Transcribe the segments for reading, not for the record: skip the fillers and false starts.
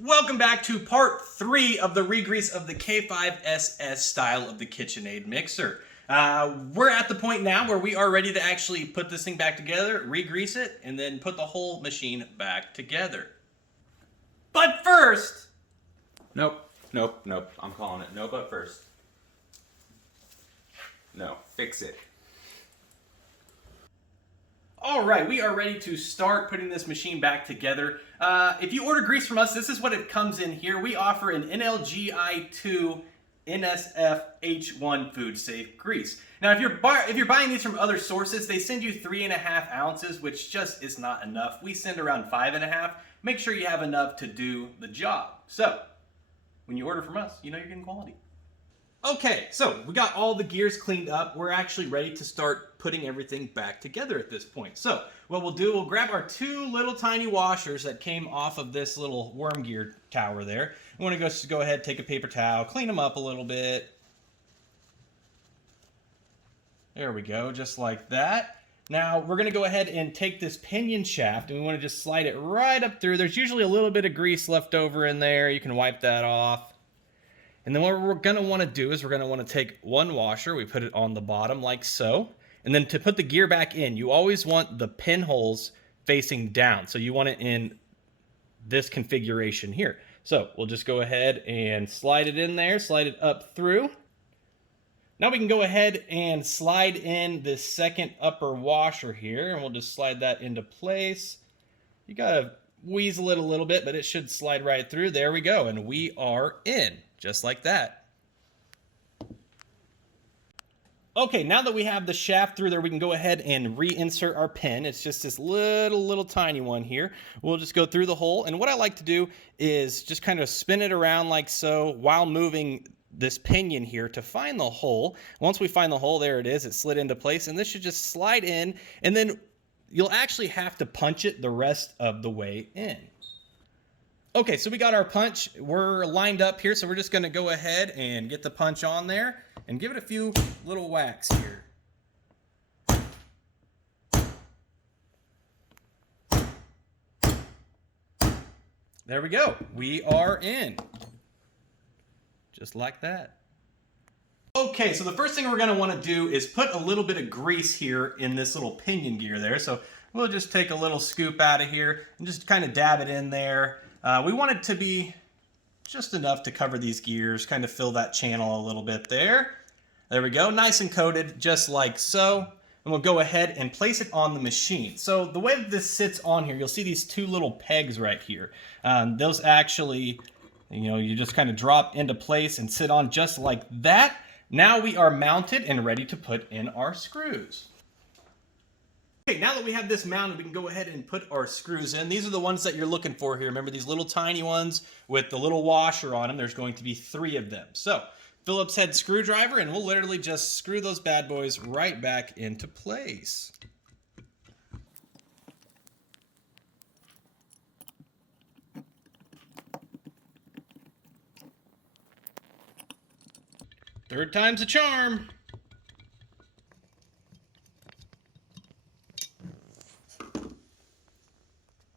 Welcome back to part 3 of the regrease of the K5SS style of the KitchenAid mixer. We're at the point now where we are ready to actually put this thing back together, regrease it, and then put the whole machine back together. But first... Nope. I'm calling it. No, but first. No, fix it. Alright, we are ready to start putting this machine back together. If you order grease from us, this is what it comes in here. We offer an NLGI2 NSF H1 food safe grease. Now if you're buying these from other sources, they send you 3.5 ounces, which just is not enough. We send around 5.5. Make sure you have enough to do the job. So, when you order from us, you know you're getting quality. Okay, so we got all the gears cleaned up. We're actually ready to start putting everything back together at this point. So what we'll do, we'll grab our 2 little tiny washers that came off of this little worm gear tower there. I want to go ahead, take a paper towel, clean them up a little bit. There we go, just like that. Now we're going to go ahead and take this pinion shaft and we want to just slide it right up through. There's usually a little bit of grease left over in there. You can wipe that off. And then what we're going to want to do is we're going to want to take one washer, we put it on the bottom like so. And then to put the gear back in, you always want the pinholes facing down. So you want it in this configuration here. So we'll just go ahead and slide it in there, slide it up through. Now we can go ahead and slide in this second upper washer here, and we'll just slide that into place. You got to weasel it a little bit, but it should slide right through. There we go, and we are in. Just like that. Okay, now that we have the shaft through there, we can go ahead and reinsert our pin. It's just this little tiny one here. We'll just go through the hole, and what I like to do is just kind of spin it around like so while moving this pinion here to find the hole. Once we find the hole, there it is. It slid into place, and this should just slide in, and then you'll actually have to punch it the rest of the way in. Okay, so we got our punch. We're lined up here, so we're just going to go ahead and get the punch on there and give it a few little whacks here. There we go. We are in. Just like that. Okay, so the first thing we're going to want to do is put a little bit of grease here in this little pinion gear there. So we'll just take a little scoop out of here and just kind of dab it in there. We want it to be just enough to cover these gears, kind of fill that channel a little bit there. There we go, nice and coated, just like so. And we'll go ahead and place it on the machine. So the way that this sits on here, you'll see these 2 little pegs right here. Those actually, you just kind of drop into place and sit on just like that. Now we are mounted and ready to put in our screws. Okay, now that we have this mounted, we can go ahead and put our screws in. These are the ones that you're looking for here. Remember these little tiny ones with the little washer on them? There's going to be 3 of them. So, Phillips head screwdriver, and we'll literally just screw those bad boys right back into place. Third time's a charm.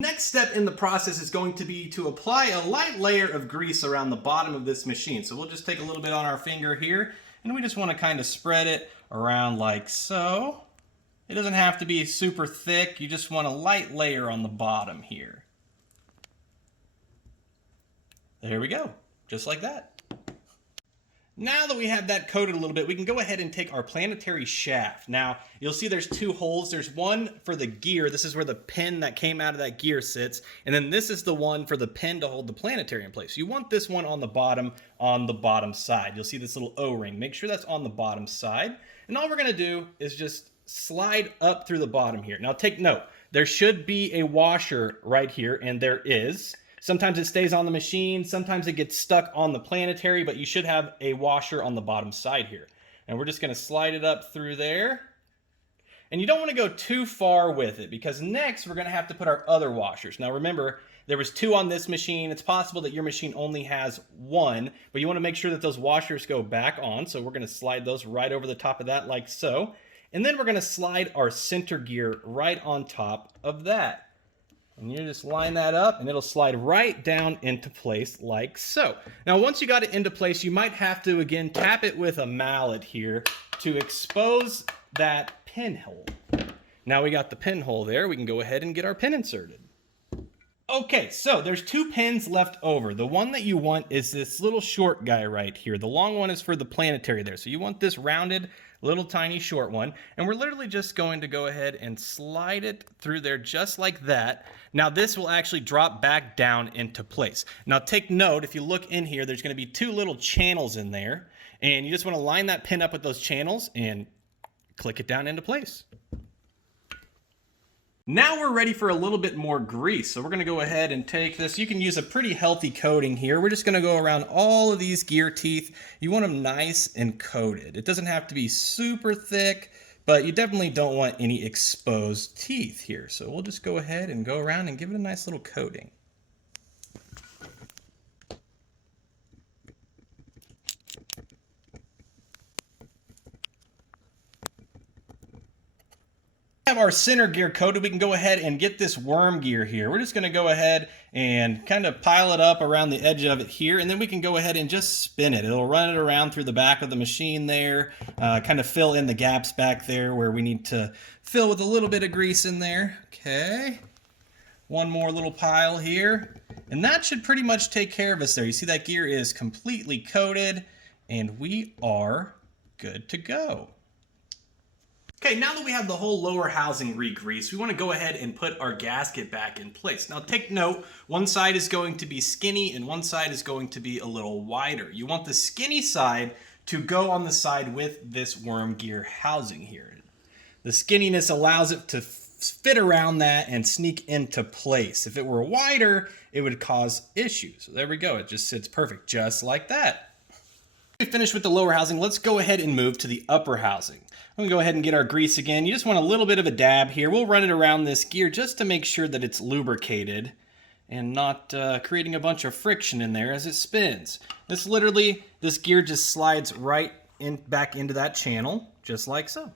Next step in the process is going to be to apply a light layer of grease around the bottom of this machine. So we'll just take a little bit on our finger here, and we just want to kind of spread it around like so. It doesn't have to be super thick, you just want a light layer on the bottom here. There we go, just like that. Now that we have that coated a little bit, we can go ahead and take our planetary shaft. Now, you'll see there's 2 holes. There's one for the gear. This is where the pin that came out of that gear sits. And then this is the one for the pin to hold the planetary in place. You want this one on the bottom side. You'll see this little O-ring. Make sure that's on the bottom side. And all we're going to do is just slide up through the bottom here. Now, take note. There should be a washer right here, and there is. Sometimes it stays on the machine, sometimes it gets stuck on the planetary, but you should have a washer on the bottom side here. And we're just going to slide it up through there. And you don't want to go too far with it, because next we're going to have to put our other washers. Now remember, there was 2 on this machine. It's possible that your machine only has 1, but you want to make sure that those washers go back on. So we're going to slide those right over the top of that like so. And then we're going to slide our center gear right on top of that. And you just line that up and it'll slide right down into place like so. Now once you got it into place, you might have to again tap it with a mallet here to expose that pinhole. Now we got the pinhole there, we can go ahead and get our pin inserted. Okay, so there's 2 pins left over. The one that you want is this little short guy right here. The long one is for the planetary there. So you want this rounded, little tiny short one. And we're literally just going to go ahead and slide it through there just like that. Now this will actually drop back down into place. Now take note, if you look in here, there's going to be 2 little channels in there. And you just want to line that pin up with those channels and click it down into place. Now we're ready for a little bit more grease. So we're going to go ahead and take this. You can use a pretty healthy coating here. We're just going to go around all of these gear teeth. You want them nice and coated. It doesn't have to be super thick, but you definitely don't want any exposed teeth here. So we'll just go ahead and go around and give it a nice little coating. Have our center gear coated, we can go ahead and get this worm gear here. We're just going to go ahead and kind of pile it up around the edge of it here, and then we can go ahead and just spin it. It'll run it around through the back of the machine there, kind of fill in the gaps back there where we need to fill with a little bit of grease in there. Okay, one more little pile here, and that should pretty much take care of us there. You see that gear is completely coated, and we are good to go. Okay, now that we have the whole lower housing re-greased, we want to go ahead and put our gasket back in place. Now take note, one side is going to be skinny and one side is going to be a little wider. You want the skinny side to go on the side with this worm gear housing here. The skinniness allows it to fit around that and sneak into place. If it were wider, it would cause issues. So there we go, it just sits perfect, just like that. We finished with the lower housing, let's go ahead and move to the upper housing. I'm going to go ahead and get our grease again. You just want a little bit of a dab here. We'll run it around this gear just to make sure that it's lubricated and not creating a bunch of friction in there as it spins. This gear just slides right back into that channel, just like so.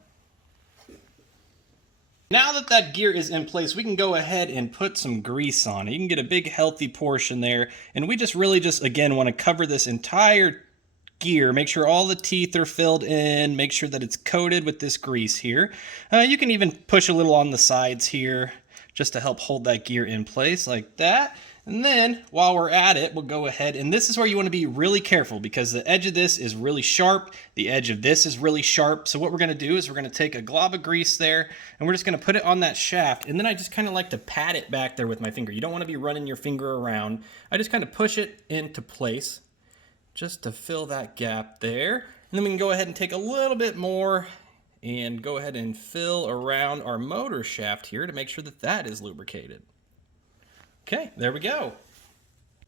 Now that that gear is in place, we can go ahead and put some grease on it. You can get a big healthy portion there, and we just really again want to cover this entire gear, make sure all the teeth are filled in, make sure that it's coated with this grease here. You can even push a little on the sides here just to help hold that gear in place like that. And then while we're at it, we'll go ahead, and this is where you want to be really careful because the edge of this is really sharp, the edge of this is really sharp. So what we're going to do is we're going to take a glob of grease there and we're just going to put it on that shaft, and then I just kind of like to pat it back there with my finger. You don't want to be running your finger around. I just kind of push it into place just to fill that gap there. And then we can go ahead and take a little bit more and go ahead and fill around our motor shaft here to make sure that that is lubricated. Okay, there we go.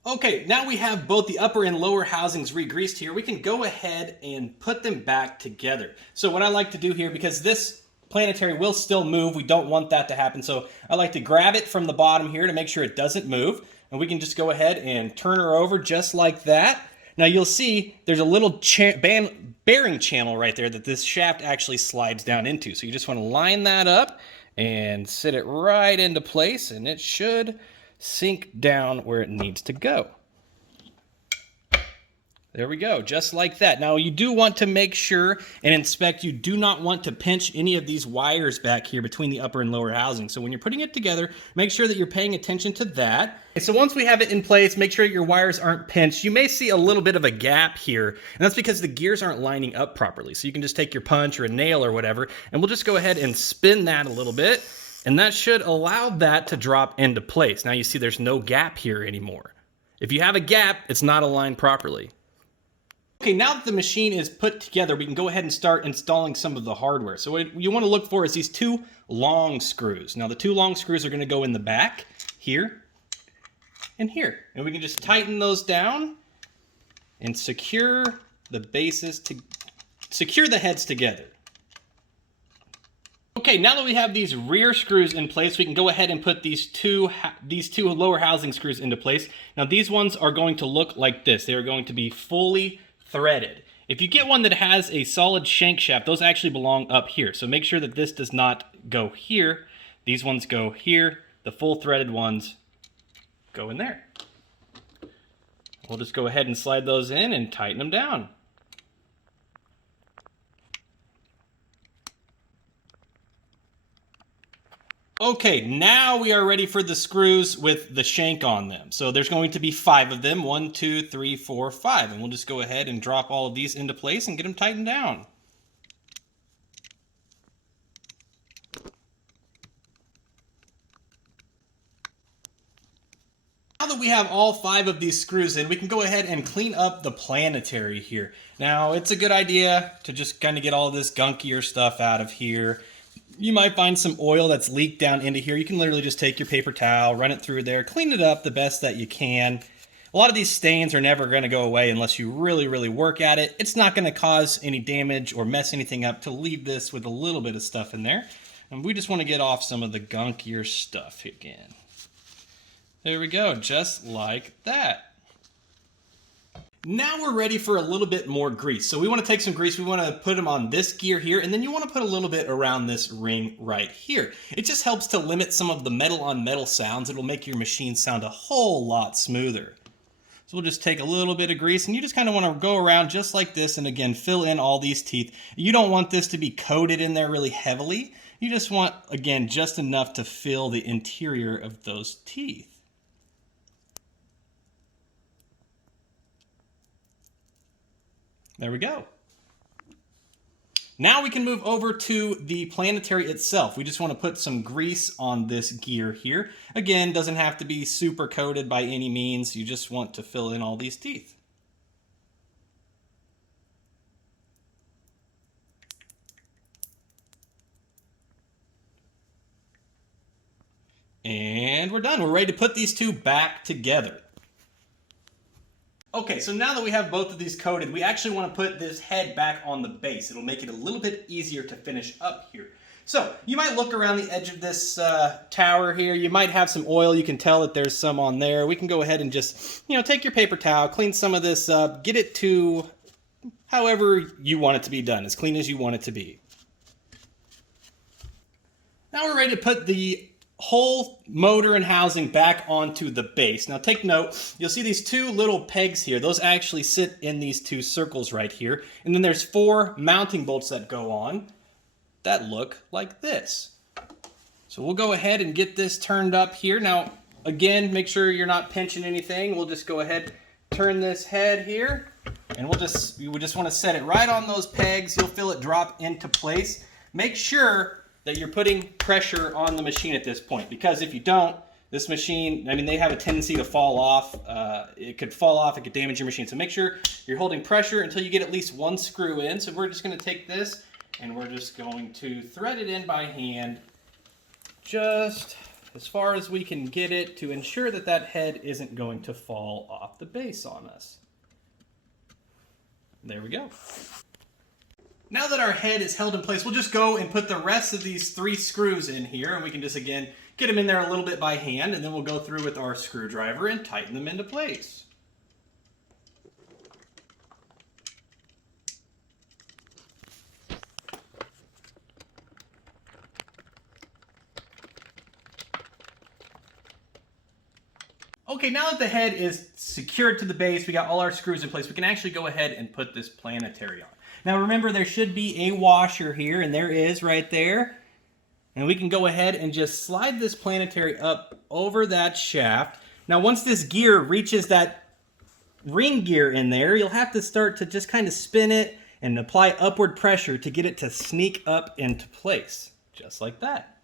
Okay, now we have both the upper and lower housings re-greased here. We can go ahead and put them back together. So what I like to do here, because this planetary will still move, we don't want that to happen, so I like to grab it from the bottom here to make sure it doesn't move. And we can just go ahead and turn her over just like that. Now you'll see there's a little bearing channel right there that this shaft actually slides down into. So you just want to line that up and sit it right into place, and it should sink down where it needs to go. There we go, just like that. Now you do want to make sure and inspect, you do not want to pinch any of these wires back here between the upper and lower housing. So when you're putting it together, make sure that you're paying attention to that. And so once we have it in place, make sure your wires aren't pinched. You may see a little bit of a gap here, and that's because the gears aren't lining up properly. So you can just take your punch or a nail or whatever, and we'll just go ahead and spin that a little bit, and that should allow that to drop into place. Now you see there's no gap here anymore. If you have a gap, it's not aligned properly. Okay, now that the machine is put together, we can go ahead and start installing some of the hardware. So what you want to look for is these 2 long screws. Now the 2 long screws are going to go in the back, here, and here. And we can just tighten those down and secure the bases to secure the heads together. Okay, now that we have these rear screws in place, we can go ahead and put these two lower housing screws into place. Now these ones are going to look like this. They are going to be fully threaded. If you get one that has a solid shank shaft, those actually belong up here. So make sure that this does not go here. These ones go here the full threaded ones go in there. We'll just go ahead and slide those in and tighten them down. Okay, now we are ready for the screws with the shank on them. So there's going to be 5 of them, 1, 2, 3, 4, 5. And we'll just go ahead and drop all of these into place and get them tightened down. Now that we have all 5 of these screws in, we can go ahead and clean up the planetary here. Now, it's a good idea to just kind of get all this gunkier stuff out of here. You might find some oil that's leaked down into here. You can literally just take your paper towel, run it through there, clean it up the best that you can. A lot of these stains are never going to go away unless you really, really work at it. It's not going to cause any damage or mess anything up to leave this with a little bit of stuff in there. And we just want to get off some of the gunkier stuff again. There we go, just like that. Now we're ready for a little bit more grease. So we want to take some grease, we want to put them on this gear here, and then you want to put a little bit around this ring right here. It just helps to limit some of the metal on metal sounds. It'll make your machine sound a whole lot smoother. So we'll just take a little bit of grease, and you just kind of want to go around just like this, and again, fill in all these teeth. You don't want this to be coated in there really heavily. You just want, again, just enough to fill the interior of those teeth. There we go. Now we can move over to the planetary itself. We just want to put some grease on this gear here. Again, doesn't have to be super coated by any means. You just want to fill in all these teeth. And we're done. We're ready to put these two back together. Okay, so now that we have both of these coated, we actually want to put this head back on the base. It'll make it a little bit easier to finish up here. So you might look around the edge of this tower here. You might have some oil. You can tell that there's some on there. We can go ahead and just, take your paper towel, clean some of this up, get it to however you want it to be done, as clean as you want it to be. Now we're ready to put the whole motor and housing back onto the base. Now take note, you'll see these 2 little pegs here. Those actually sit in these 2 circles right here. And then there's 4 mounting bolts that go on that look like this. So we'll go ahead and get this turned up here. Now, again, make sure you're not pinching anything. We'll just go ahead, turn this head here, and we just want to set it right on those pegs. You'll feel it drop into place. Make sure that you're putting pressure on the machine at this point, because if you don't, this machine, they have a tendency to fall off. It could fall off, it could damage your machine. So make sure you're holding pressure until you get at least 1 screw in. So we're just going to take this and we're just going to thread it in by hand just as far as we can get it to ensure that that head isn't going to fall off the base on us. There we go. Now that our head is held in place, we'll just go and put the rest of these 3 screws in here, and we can just, again, get them in there a little bit by hand, and then we'll go through with our screwdriver and tighten them into place. Okay, now that the head is secured to the base, we got all our screws in place, we can actually go ahead and put this planetary on. Now remember, there should be a washer here, and there is right there. And we can go ahead and just slide this planetary up over that shaft. Now once this gear reaches that ring gear in there, you'll have to start to just kind of spin it and apply upward pressure to get it to sneak up into place, just like that.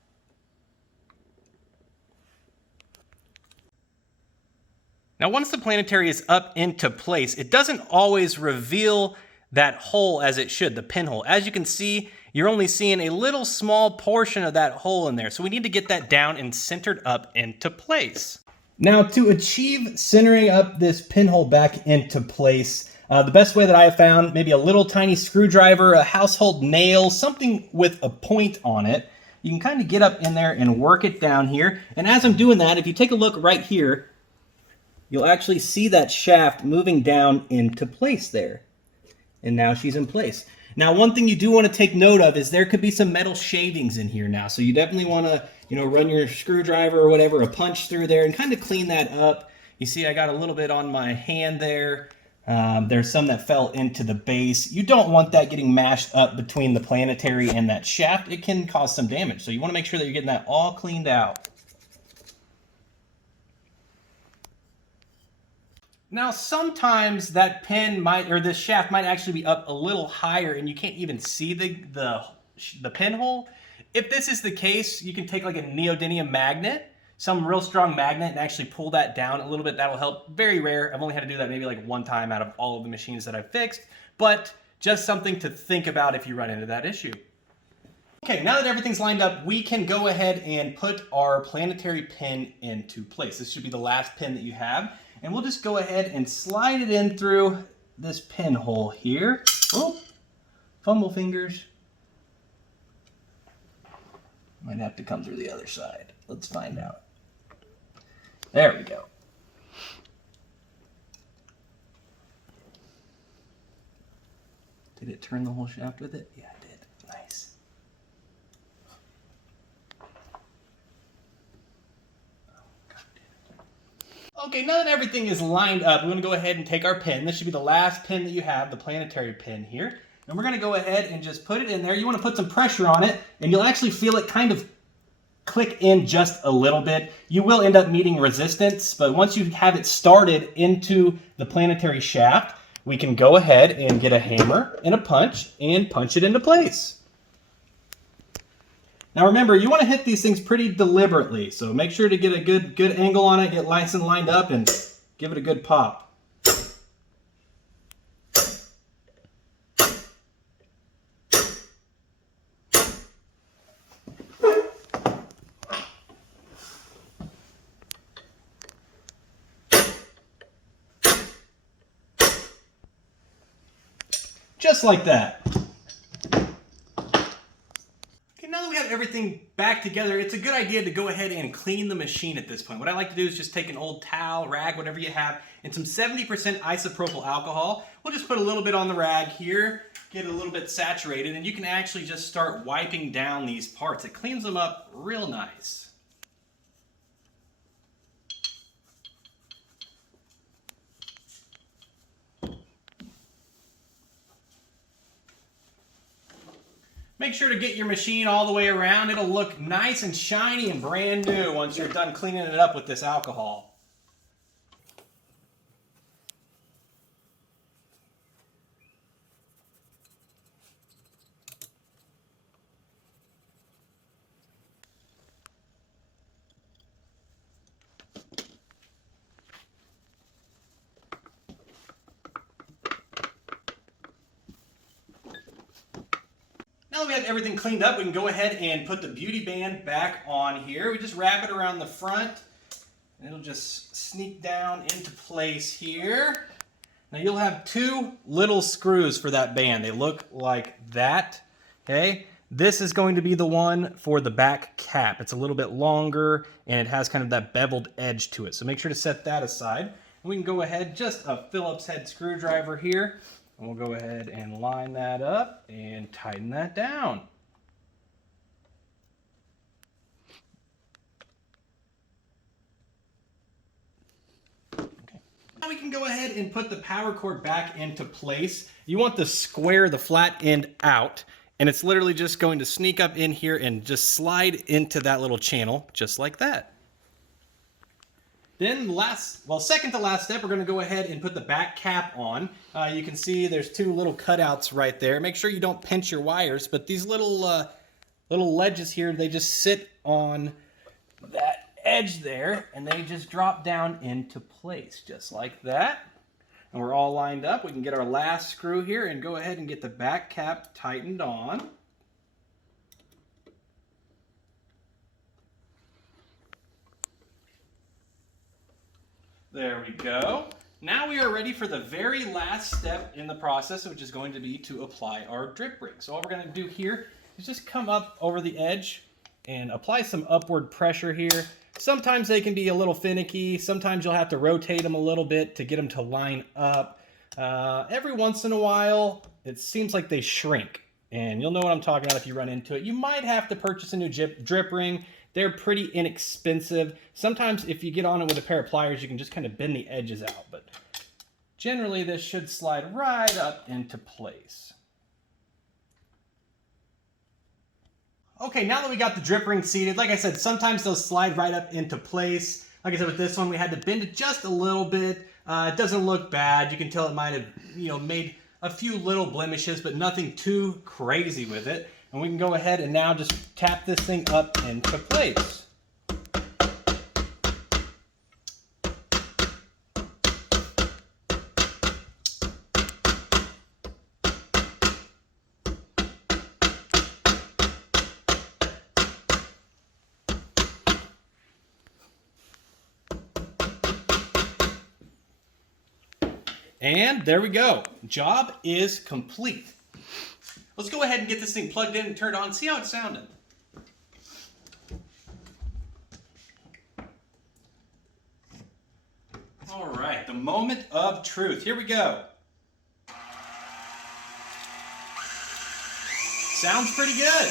Now once the planetary is up into place, it doesn't always reveal that hole as it should, the pinhole. As you can see, you're only seeing a little small portion of that hole in there. So we need to get that down and centered up into place. Now to achieve centering up this pinhole back into place, the best way that I have found, maybe a little tiny screwdriver, a household nail, something with a point on it. You can kind of get up in there and work it down here. And as I'm doing that, if you take a look right here, you'll actually see that shaft moving down into place there. And now she's in place. Now, one thing you do want to take note of is there could be some metal shavings in here now. So you definitely want to, run your screwdriver or whatever, a punch through there and kind of clean that up. You see I got a little bit on my hand there. There's some that fell into the base. You don't want that getting mashed up between the planetary and that shaft. It can cause some damage. So you want to make sure that you're getting that all cleaned out. Now, sometimes that pin this shaft might actually be up a little higher and you can't even see the pinhole. If this is the case, you can take like a neodymium magnet, some real strong magnet, and actually pull that down a little bit. That'll help. Very rare. I've only had to do that maybe like one time out of all of the machines that I've fixed, but just something to think about if you run into that issue. Okay, now that everything's lined up, we can go ahead and put our planetary pin into place. This should be the last pin that you have. And we'll just go ahead and slide it in through this pinhole here. Oh, fumble fingers. Might have to come through the other side. Let's find out. There we go. Did it turn the whole shaft with it? Yeah, it did. Nice. Okay, now that everything is lined up, we're going to go ahead and take our pin. This should be the last pin that you have, the planetary pin here. And we're going to go ahead and just put it in there. You want to put some pressure on it, and you'll actually feel it kind of click in just a little bit. You will end up meeting resistance, but once you have it started into the planetary shaft, we can go ahead and get a hammer and a punch and punch it into place. Now remember, you want to hit these things pretty deliberately, so make sure to get a good angle on it, get nice and lined up, and give it a good pop. Just like that. Now that we have everything back together, it's a good idea to go ahead and clean the machine at this point. What I like to do is just take an old towel, rag, whatever you have, and some 70% isopropyl alcohol. We'll just put a little bit on the rag here, get it a little bit saturated, and you can actually just start wiping down these parts. It cleans them up real nice. Make sure to get your machine all the way around. It'll look nice and shiny and brand new once you're done cleaning it up with this alcohol. Now that we have everything cleaned up, we can go ahead and put the beauty band back on here. We just wrap it around the front, and it'll just sneak down into place here. Now you'll have two little screws for that band. They look like that, okay? This is going to be the one for the back cap. It's a little bit longer, and it has kind of that beveled edge to it. So make sure to set that aside. And we can go ahead, just a Phillips head screwdriver here, and we'll go ahead and line that up and tighten that down. Okay. Now we can go ahead and put the power cord back into place. You want to square the flat end out, and it's literally just going to sneak up in here and just slide into that little channel, just like that. Then second to last step, we're going to go ahead and put the back cap on. You can see there's two little cutouts right there. Make sure you don't pinch your wires, but these little ledges here, they just sit on that edge there, and they just drop down into place, just like that. And we're all lined up. We can get our last screw here and go ahead and get the back cap tightened on. There we go. Now we are ready for the very last step in the process, which is going to be to apply our drip ring. So all we're going to do here is just come up over the edge and apply some upward pressure here. Sometimes they can be a little finicky. Sometimes you'll have to rotate them a little bit to get them to line up. Every once in a while, it seems like they shrink. And you'll know what I'm talking about if you run into it. You might have to purchase a new drip ring. They're pretty inexpensive. Sometimes if you get on it with a pair of pliers, you can just kind of bend the edges out. But generally, this should slide right up into place. Okay, now that we got the drip ring seated, like I said, sometimes they'll slide right up into place. Like I said, with this one, we had to bend it just a little bit. It doesn't look bad. You can tell it might have, made a few little blemishes, but nothing too crazy with it. And we can go ahead and now just tap this thing up into place. And there we go. Job is complete. Let's go ahead and get this thing plugged in and turned on and see how it's sounding. All right, the moment of truth. Here we go. Sounds pretty good.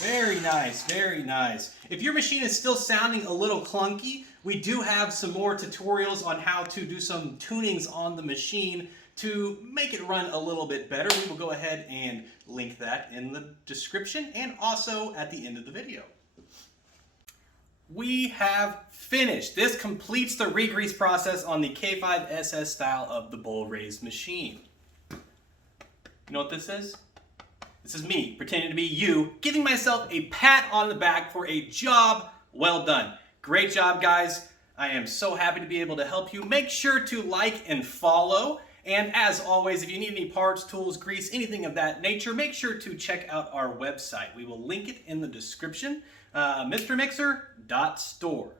Very nice, very nice. If your machine is still sounding a little clunky, we do have some more tutorials on how to do some tunings on the machine to make it run a little bit better. We will go ahead and link that in the description and also at the end of the video. We have finished. This completes the re-grease process on the K5SS style of the bowl raised machine. You know what this is? This is me pretending to be you, giving myself a pat on the back for a job well done. Great job, guys. I am so happy to be able to help you. Make sure to like and follow. And as always, if you need any parts, tools, grease, anything of that nature, make sure to check out our website. We will link it in the description, mrmixer.store.